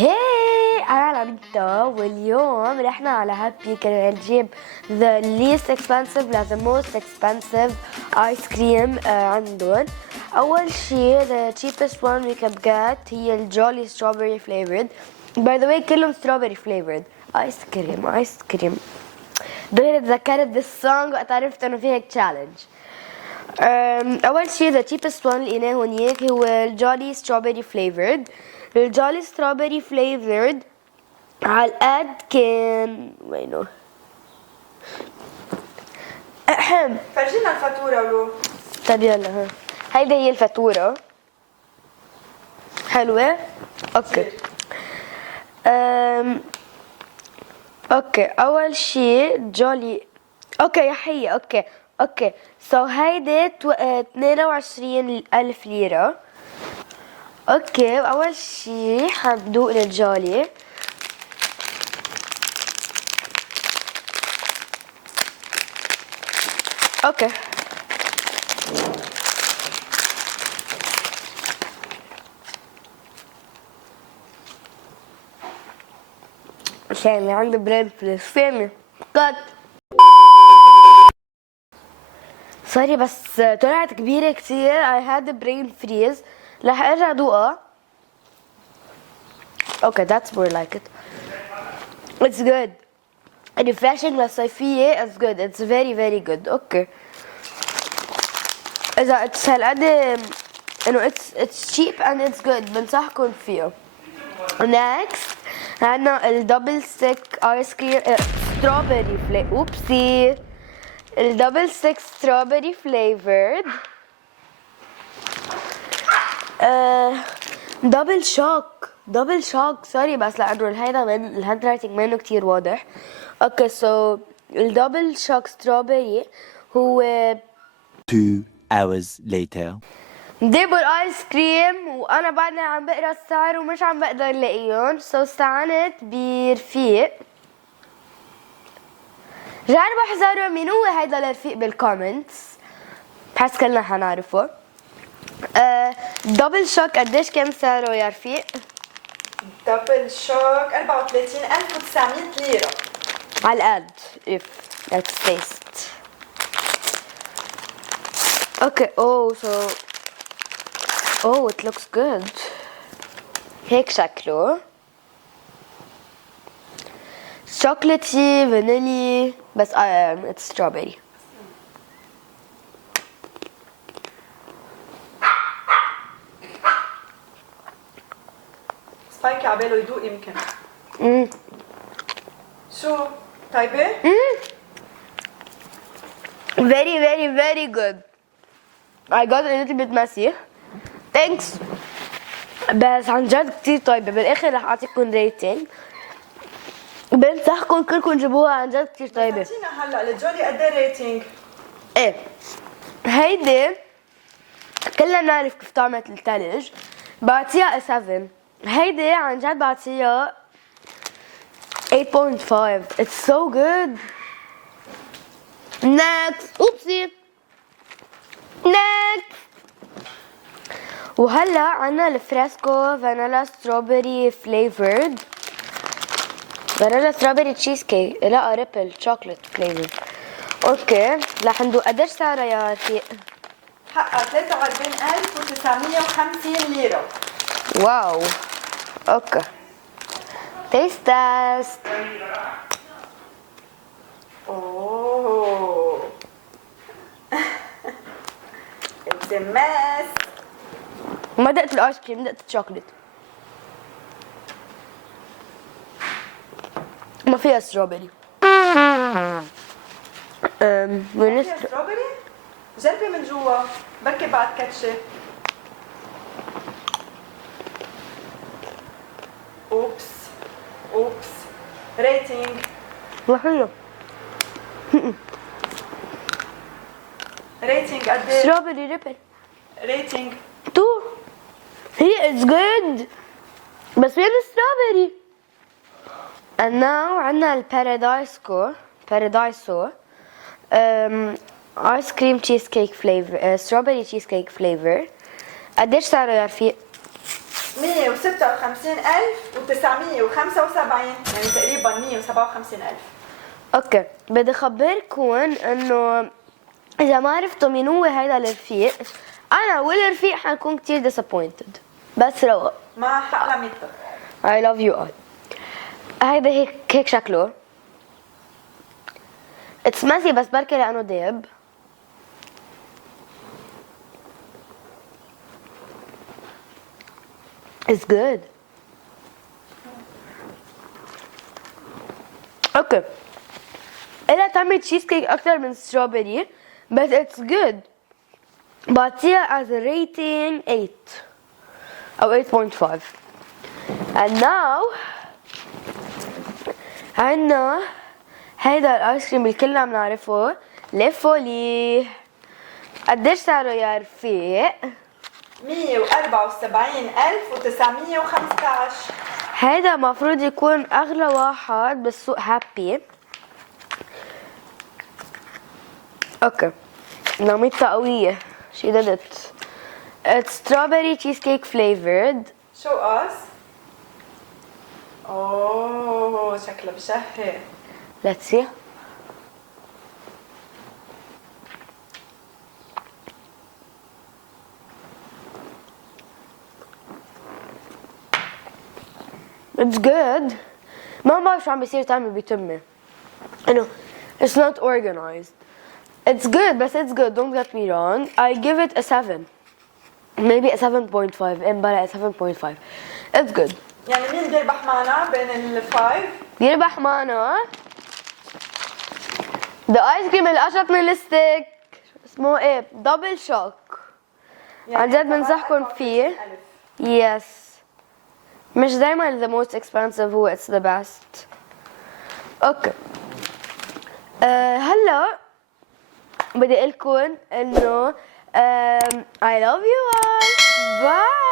هاي أنا لبيتا واليوم رحنا على هابي كنا نجيب the least expensive ل the most expensive ice cream عندهم. أول شي the cheapest one we can get هي الجولي strawberry flavored. by the way كلهم strawberry flavored ice cream. ضروري تذكرت بالسونج وقت عرفت إنه في هيك challenge. أول شي the cheapest one لقيناه هونيك هو الجولي strawberry flavored. الجولي strawberry flavored على القد كان وينه؟ فرجينا الفاتورة ولو. طب يلا ها هيدي هي الفاتورة. حلوة؟ اوكي. اوكي أول شي جولي اوكي يا حية اوكي سو هيدي 22,000 ليرة. اوكي واول شي حندوق للجولي. اوكي ثانية عندي برين فريز ثانية قد سوري بس طلعت كبيرة كتير. I had a brain freeze. رح ارجع دوقها. Okay that's more like it. It's good. refreshing للصيفية. It's good. It's very very good. Okay. إذا it's هالقد إنه it's cheap and it's good بنصحكم فيه. Next عنا الدبل ستيك آيس كريم strawberry flavor. أوبسي. الدبل ستيك strawberry flavored. دبل شوك سوري بس لأنه هيدا من الهاند رايتنج منه كتير واضح. اوكي سو الدبل شوك strawberry هو 2 hours later. ديبوا الايس كريم وانا بعدني عم بقرا السعر ومش عم بقدر لاقيهم. سو استعنت برفيق. جربوا احذروا مين هو هيدا الرفيق بالكومنتس بحس كلنا حنعرفه. دبل شوك قديش كان سعره يا رفيق؟ دبل شوك 34,900 ليرة على القد if let's taste. Okay it looks good. هيك شكله شوكولاتي فانيلي بس it's strawberry. سبايكي عباله يدوق يمكن. شو طيبة؟ very very very good. I got a little bit messy. Thanks. بس عن جد كتير طيبة. بالاخر رح اعطيكم ريتنج. بنصحكم كلكم جيبوها عن جد كتير طيبة. اعطينا هلا للجولي قد ايه ريتنج؟ ايه هيدي كلنا نعرف كيف طعمت الثلج. بعطيها 7. هيدي عن جد بعطيها 8.5. It's so good. Next. اوبسي. Next. وهلا عنا الفريسكو فانيلا ستروبري فليفرد. فانيلا ستروبري تشيز كيك. لا ريبل شوكليت فليفر. اوكي رح ندوق. قديش سعرها يا رفيق؟ حقها 43,950 ليرة. واو. اوكي تيست. اوه It's a mess. ما دقت الايس كريم دقت الشوكليت. ما فيها ستروبري. فيها ستروبري؟ جربي من جوا بركي بعد كاتشة. اوبس ريتنج. ما حلو. ريتنج قد ايه؟ ستروبري ريبل. ريتنج 2. هي اتس جود بس فين الستروبري؟ and now عنا البارادايسو ايس كريم تشيز كيك فليفر ستروبري تشيز كيك فليفر. قديش سعره يا رفيق؟ 106 56975 يعني تقريبا 157000. اوكي، بدي اخبركم انه اذا ما عرفتوا مين هو هيدا الرفيق، انا والرفيق حنكون كتير disappointed. بس روق. ما حق لميتك. I love you all. هيدا هيك شكله. It's messy بس بركي لأنه داب. It's good. اوكي. إلها طعم تشيز كيك أكتر من strawberry but it's good. بعطيها as a rating 8 أو 8.5. and now عنا هيدا الايس كريم اللي كلنا بنعرفه لفولي. قديش سعره يا رفيق؟ 174915. هيدا مفروض يكون اغلى واحد بالسوق هابي. اوكي، نميتها قوية. she did it. it's strawberry cheesecake flavored. show us. اوه شكله بشهي. let's see. it's good. ما بعرف شو عم بيصير تعمل بتمي. انه it's not organized. it's good but it's good, don't get me wrong. I give it a 7, maybe a 7.5. امبلا a 7.5. it's good. يعني مين بيربح معنا بين الفايف؟ يربح معنا the ice cream اللي اشط من الستيك، اسمه ايه؟ دبل شوك. عن جد بنصحكم فيه. yes. مش دايما the most expensive هو it's the best. اوكي. هلا بدي اقول لكم انه I love you all. Bye.